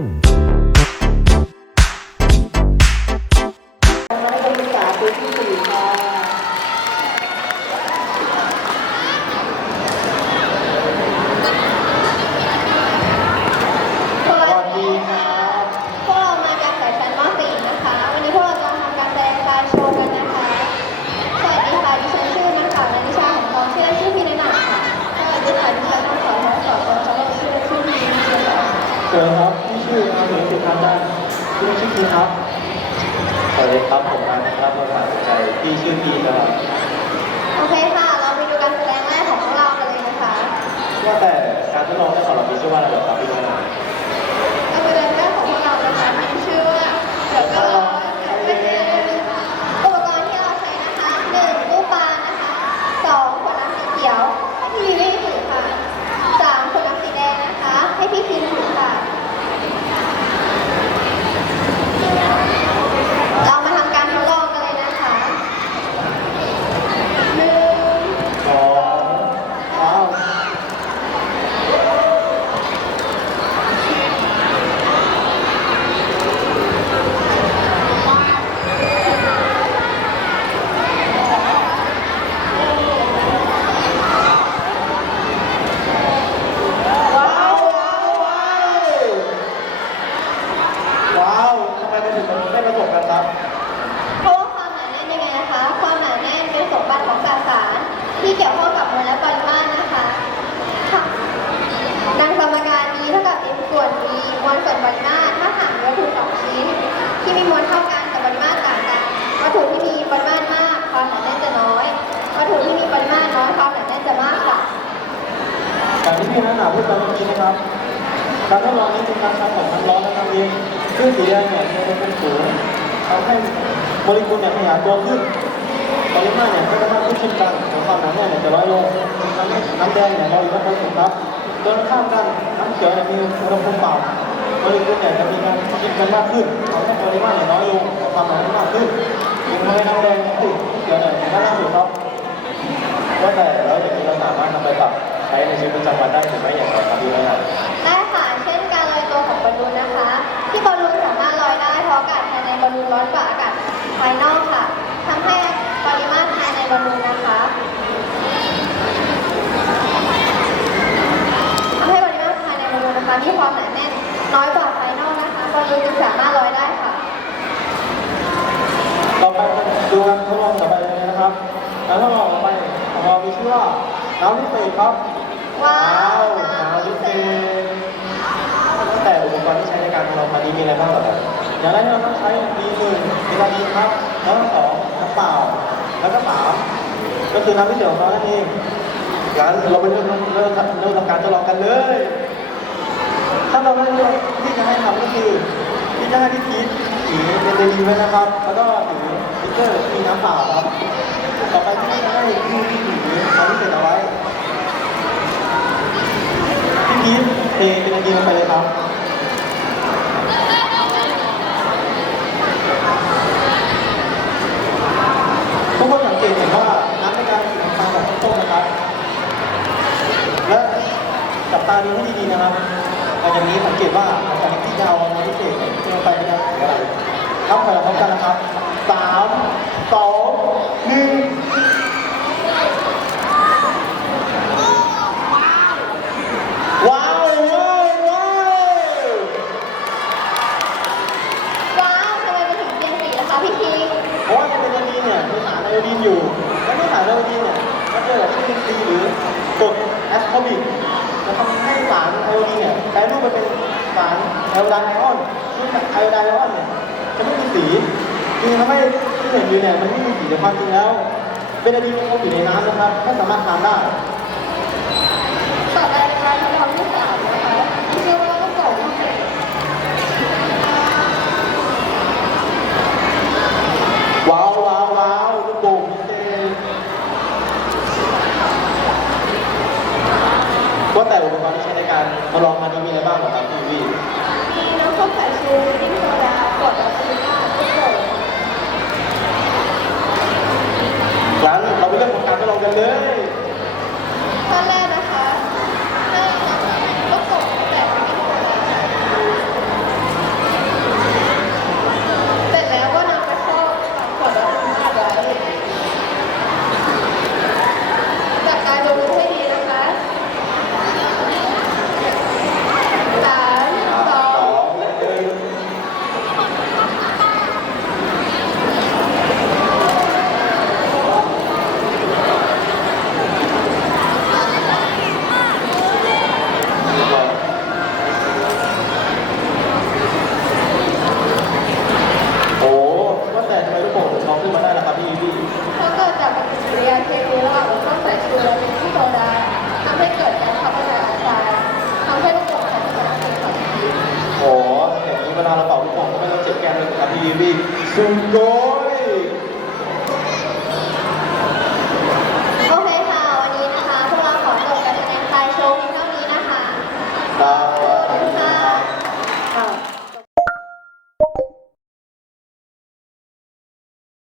Boom. พี่ชื่อพีครับ สวัสดีครับผมนายนะครับภาษาใจพี่ชื่อพีนะครับโอเคค่ะ เราไปดูการแสดงแรกของพวกเรากันเลยนะคะ ว่าแต่การทดลองได้ของเรามีชื่อว่าอะไรเหรอครับพี่นาย การแสดงแรกของพวกเรานะคะมีชื่อว่าเดี๋ยวก็ร้อนเดี๋ยวก็เย็นอุปกรณ์ที่เราใช้นะคะหนึ่งตู้ปลานะคะสองขวดน้ำสีเขียว ให้พี่วิวี่ถือค่ะสามขวดน้ำสีแดงนะคะ ให้พี่คิมถือค่ะ เรามาทำการทดลองกันเลยนะคะหนึ่ง สองสาม ว้าวว้าวว้าวว้าวทำไมมันถึงไม่ประสบกันครับ เพราะว่าความหนาแน่นยังไงนะคะ ความหนาแน่นเป็นสมบัติของสสาร ที่เกี่ยวข้องกับมวลและปริมาตรนะคะค่ะดังสมการ E เท่ากับ m ส่วน v มวลส่วนปริมาตรถ้าหากมีวัตถุสองชิ้น ที่มีมวลเท่ากันแต่ปริมาตรต่างกัน วัตถุที่มีปริมาตรมาก ความหนาแน่นจะน้อย วัตถุที่มีปริมาตรน้อยความหนาแน่นจะมากค่ะ ที่พี่นักหนาพูดไปเมื่อกี้นะครับ การทดลองนี้เป็นการใช้ของน้ำร้อนและน้ำเย็นซึ่งสีแดงเนี่ยจะเป็นสูงทำให้โมเลกุลเนี่ยขยายตัวขึ้นปริมาตรเนี่ยก็จะมากขึ้นเช่นกันแต่ความหนาแน่นเนี่ยจะน้อยลงทำให้น้ำแดงเนี่ยลอยอยู่ด้านบสุดครับตรงข้ามกันน้ำเขียวเนี่ยมีอุณหภูมิต่ำโมเลกุลเนี่ยจะมีการคิดกันมากขึ้นทำให้ปริมาตรเนี่ยน้อยลงแต่ความหนาแน่นมากขึ้นจึงทำให้น้ำแดงเนี่ยติดเขียวเนี่ยด้านล่าสุดครับว่าแต่แล้วอย่างนี้เราสามารถนำไปปรับ ใช้ในชีวิตประจำวันได้หรือไม่อย่างไรครับพี่นะครับได้ค่ะ เช่นการลอยตัวของบอลลูนนะคะ ที่บอลลูนสามารถลอยได้เพราะอากาศภายในบอลลูนร้อนกว่าอากาศภายนอกค่ะทำให้ปริมาตรภายในบอลลูนนะคะทำให้ปริมาตรภายในบอลลูนนะคะมีความหนาแน่นน้อยกว่าภายนอกนะคะบอลลูนจึงสามารถลอยได้ค่ะต่อไปดูการทดลองต่อไปเลยนะครับการทดลองต่อไปของเรามีชื่อว่าน้ำพิเศษครับ ว้าวน้ำน้ำพิเศเศษตั้งแต่อุปกรณ์ที่ใช้ในการทดลองครั้งนี้มีอะไรบ้างครับอย่างแรกที่เราต้องใช้มีหนึ่งมีน้ำยินครับ แล้วก็สองน้ำเปล่า แล้วก็สามก็คือน้ำพิเศษของเรานั่นเองงั้นเราไปเริ่มเริ่มเริ่มทำการทดลองกันเลยขั้นตอนแรกที่เราที่จะให้ทำก็คือที่จะให้พี่พีทถือเป็นเดลีไว้นะครับ แล้วก็ถือสติ๊กเกอร์มีน้ำเปล่าครับ ต่อไปที่จะให้ที่ถือเอาที่เสร็จเอาไว้พี่พีทเทเป็นเดลีลงไปเลยครับ ทุกคนสังเกตเห็นว่าน้ำในการสีน้ำตาลแบบต้มนะครับ และจับตาดูให้ดีๆนะครับหลังจากนี้สังเกตว่าหลังจากที่จะเอาน้ำพิเศษที่ลงไปไม่ได้หรืออะไรนับถอยหลังพร้อมกันนะครับสามสองหนึ่งว้าวว้าวว้าว ว้าวทำไมมันถึงเปลี่ยนสีล่ะคะพี่คิง เพราะว่าในเบนดีนเนี่ยมีสารไอโอดีนอยู่ และในสารไอโอดีนเนี่ยมันจะแบบชื่อซีหรือกรด แอสโคบิกจะทำให้สารไอโอดีนเนี่ยแปรรูปไปเป็นสารไอโอไดไอออนซึ่งไอโอไดไอออนเนี่ยจะไม่มีสีจึงทำให้ที่เห็นอยู่เนี่ยมันไม่มีสีแต่ความจริงแล้วเบนอดีนเขาอยู่ในน้ำนะครับไม่สามารถทานได้ต่อไปเป็นการทดลองที่สามนะคะที่ชื่อว่าลูกโป่งพิเศษ ว้าวว้าวว้าวลูกโป่งพิเศษว่าแต่อุปกรณ์ที่ใช้ในการทดลองครั้งนี้มีอะไรบ้างเหรอครับพี่วี มีน้ำส้มสายชูดิ้งโซดากรดอะซิลิก้าลูกโป่ง งั้นเราไปเริ่มทำการทดลองกันเลย ขั้นแรกนะคะให้ลูกโป่งแตะดิ้งโซดา TV สุโก